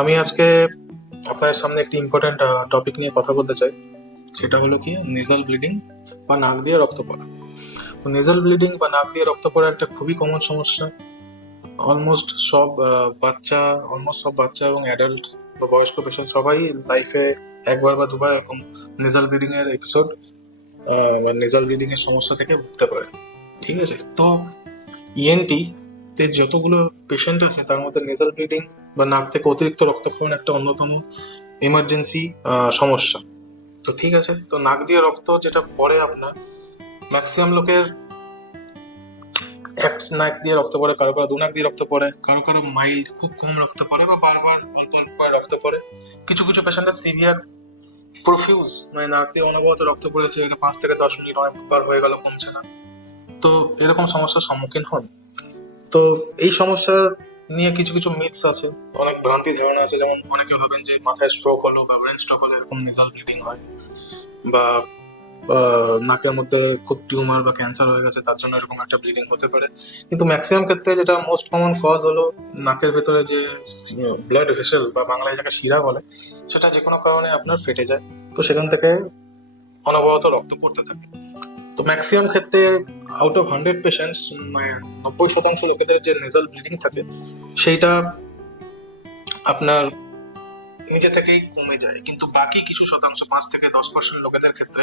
আমি আজকে আপনার সামনে একটি ইম্পর্ট্যান্ট টপিক নিয়ে কথা বলতে চাই। সেটা হলো কি নেজাল ব্লিডিং বা নাক দিয়ে রক্ত পড়া। তো নেজাল ব্লিডিং বা নাক দিয়ে রক্ত পড়া একটা খুবই কমন সমস্যা। অলমোস্ট সব বাচ্চা এবং অ্যাডাল্ট বা বয়স্ক পেশেন্ট সবাই লাইফে একবার বা দুবার এরকম নেজাল ব্লিডিং এর এপিসোড বা নেজাল ব্লিডিং এর সমস্যা থেকে ভুগতে পারে। ঠিক আছে, তো ইএনটি তে যতগুলো পেশেন্ট আছে তার মধ্যে নেজাল ব্লিডিং বা নাক থেকে অতিরিক্ত রক্তক্ষরণ একটা অন্যতম এমার্জেন্সি সমস্যা। তো ঠিক আছে, তো নাক দিয়ে রক্ত যেটা পড়ে আপনার ম্যাক্সিমাম লোকের এক নাক দিয়ে রক্ত পড়ে, কারো কারো দু নাক দিয়ে রক্ত পড়ে, কারো কারো মাইল্ড খুব কম রক্ত পড়ে বা বারবার অল্প অল্প করে রক্ত পড়ে। কিছু কিছু পেশেন্টের সিভিয়ার প্রফিউজ মানে নাক দিয়ে অনবরত রক্ত পড়েছে, এটা 5 থেকে 10 মিনিট অনেকবার হয়ে গেল কমছে না। তো এরকম সমস্যার সম্মুখীন হন। তো এই সমস্যার নিয়ে কিছু কিছু মিথস আছে, অনেক ভ্রান্তি ধারণা আছে। যেমন অনেকে ভাবেন যে মাথায় স্ট্রোক হলো বা ব্রেন স্ট্রোক হলে এরকম নেজাল ব্লিডিং হয়, বা নাকের মধ্যে খুব টিউমার বা ক্যান্সার হয়ে গেছে তার জন্য এরকম একটা ব্লিডিং হতে পারে। কিন্তু ম্যাক্সিমাম ক্ষেত্রে যেটা মোস্ট কমন কজ হলো নাকের ভেতরে যে ব্লাড ভেসেল বা বাংলায় যাকে শিরা বলে, সেটা যে কোনো কারণে আপনার ফেটে যায়। তো সেখান থেকে অনবরত রক্ত পড়তে থাকে। তো ম্যাক্সিমাম ক্ষেত্রে আউট অফ 100 পেশেন্টস, মানে 90% লোকেদের যে নেজাল ব্লিডিং থাকে সেইটা আপনার নিজে থেকেই কমে যায়। কিন্তু বাকি কিছু শতাংশ, 5 থেকে 10% লোকেদের ক্ষেত্রে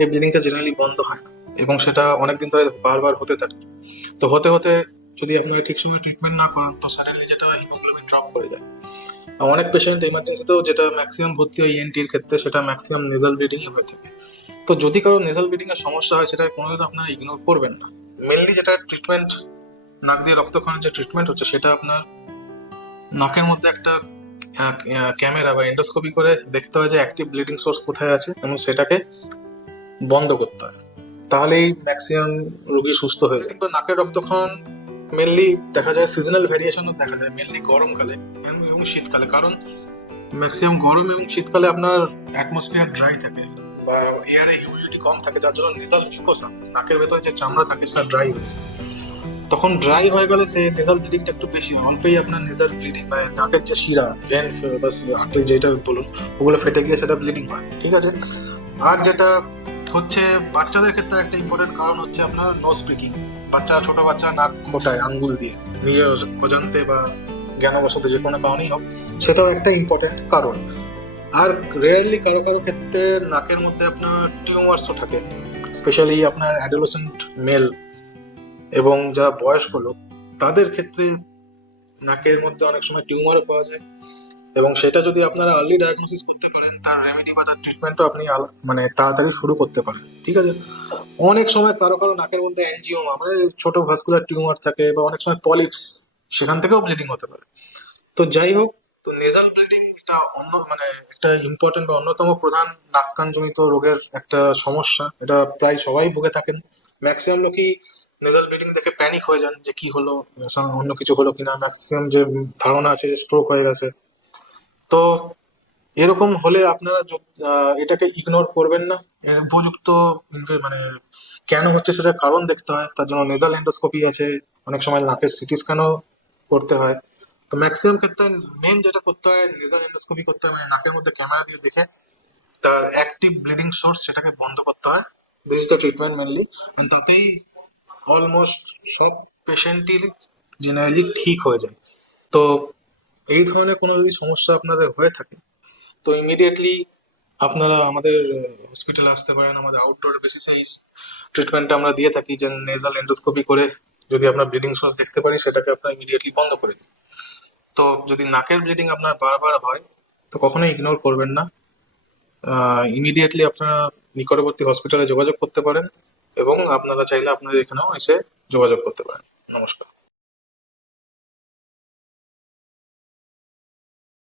এই ব্লিডিংটা জেনারেলি বন্ধ হয় না, এবং সেটা অনেকদিন ধরে বারবার হতে থাকে। তো হতে হতে যদি আপনারা ঠিক সময় ট্রিটমেন্ট না করেন তো সাডেনলি যেটা হিমোগ্লোবিন ড্রপ করে যায়। অনেক পেশেন্ট এমার্জেন্সিতেও যেটা ম্যাক্সিমাম ভর্তি হয় ইএনটির ক্ষেত্রে, সেটা ম্যাক্সিমাম নেজাল ব্লিডিং হয়ে থাকে। তো যদি কারো নেজাল ব্লিডিং এর সমস্যা হয় সেটা কোনোদিন আপনারা ইগনোর করবেন না। মেনলি যেটা ট্রিটমেন্ট, নাক দিয়ে রক্তক্ষরণের যে ট্রিটমেন্ট হচ্ছে সেটা আপনার নাকের মধ্যে একটা ক্যামেরা বা এন্ডোস্কোপি করে দেখতে হয় যে অ্যাক্টিভ ব্লিডিং সোর্স কোথায় আছে এবং সেটাকে বন্ধ করতে হয়। তাহলেই ম্যাক্সিমাম রোগী সুস্থ হয়ে যায়। কিন্তু নাকের রক্তক্ষরণ মেনলি দেখা যায় সিজনাল ভ্যারিয়েশনও দেখা যায়, মেনলি গরমকালে এবং শীতকালে। কারণ ম্যাক্সিমাম গরম এবং শীতকালে আপনার অ্যাটমসফিয়ার ড্রাই থাকে বা এয়ারে হিউমিডিটি কম থাকে, যার জন্য নেজাল মিউকোসা, নাকের ভেতরে যে চামড়া থাকে সেটা ড্রাই হয়ে যায়। তখন ড্রাই হয়ে গেলে সে নেজাল ব্লিডিংটা একটু বেশি হয়। অল্পেই আপনার নেজাল ব্লিডিং বা নাকের যে শিরা ভেন বা আর্টারি যেটা বলুন, ওগুলো ফেটে গিয়ে সেটা ব্লিডিং হয়। ঠিক আছে, আর যেটা হচ্ছে বাচ্চাদের ক্ষেত্রে একটা ইম্পর্টেন্ট কারণ হচ্ছে আপনার নোজ ব্রেকিং। ছোট বাচ্চা নাক খোটায় আঙ্গুল দিয়ে, নিজের অজান্তে বা জ্ঞানবশত যে কোনো কারণেই হোক, সেটাও একটা ইম্পর্টেন্ট কারণ। আর রেয়ারলি কারো কারো ক্ষেত্রে নাকের মধ্যে আপনার টিউমার্সও থাকে, স্পেশালি আপনার অ্যাডোলেসেন্ট মেল এবং যারা বয়স্ক লোক তাদের ক্ষেত্রে নাকের মধ্যে অনেক সময় টিউমারও পাওয়া যায়। এবং সেটা যদি আপনারা আর্লি ডায়াগনোসিস করতে পারেন, তার রেমেডি বা তার ট্রিটমেন্টও আপনি মানে তাড়াতাড়ি শুরু করতে পারেন। ঠিক আছে, অনেক সময় কারো কারো নাকের মধ্যে অ্যানজিওমা মানে ছোট ভাস্কুলার টিউমার থাকে, বা অনেক সময় পলিপস, সেখান থেকেও ব্লিডিং হতে পারে। তো যাই হোক, তো নেজাল ব্লিডিং এটা মানে একটা ইম্পর্টেন্ট বা অন্যতম প্রধান নাক কানজনিত রোগের একটা সমস্যা। এটা প্রায় সবাই ভুগে থাকেন। ম্যাক্সিমাম লোকই নেজাল ব্লিডিং দেখে প্যানিক হয়ে যান যে কি হলো, অন্য কিছু হলো কিনা। ম্যাক্সিমাম যে ধারণা আছে যে স্ট্রোক হয়ে গেছে। তো এরকম হলে আপনারা এটাকে ইগনোর করবেন না। এর উপযুক্ত মানে কেন হচ্ছে সেটার কারণ দেখতে হয়। তার জন্য নেজাল এন্ডোস্কোপি আছে, অনেক সময় নাকের সিটি স্ক্যানও করতে হয়। তো ম্যাক্সিমাম ক্ষেত্রে মেন যেটা করতে হয় নেজাল এন্ডোস্কোপি করতে হয়, মানে নাকের মধ্যে ক্যামেরা দিয়ে দেখে তার অ্যাক্টিভ ব্লিডিং সোর্স সেটাকে বন্ধ করতে হয়। This is the treatment mainly. তাতেই অলমোস্ট সব পেশেন্টই জেনারেলি ঠিক হয়ে যায়। তো এই ধরনের কোনো যদি সমস্যা আপনাদের হয়ে থাকে তো ইমিডিয়েটলি আপনারা আমাদের হসপিটালে আসতে পারেন। আমাদের আউটডোর বেসিসে এই ট্রিটমেন্টটা আমরা দিয়ে থাকি, যে নেজাল এন্ডোস্কোপি করে যদি আপনার ব্লিডিং সোর্স দেখতে পারি সেটাকে আপনার ইমিডিয়েটলি বন্ধ করে দিই। তো যদি নাকের ব্লিডিং আপনার বারবার হয় তো কখনোই ইগনোর করবেন না। ইমিডিয়েটলি আপনারা নিকটবর্তী হসপিটালে যোগাযোগ করতে পারেন, এবং আপনারা চাইলে আপনাদের এখানেও এসে যোগাযোগ করতে পারেন। নমস্কার।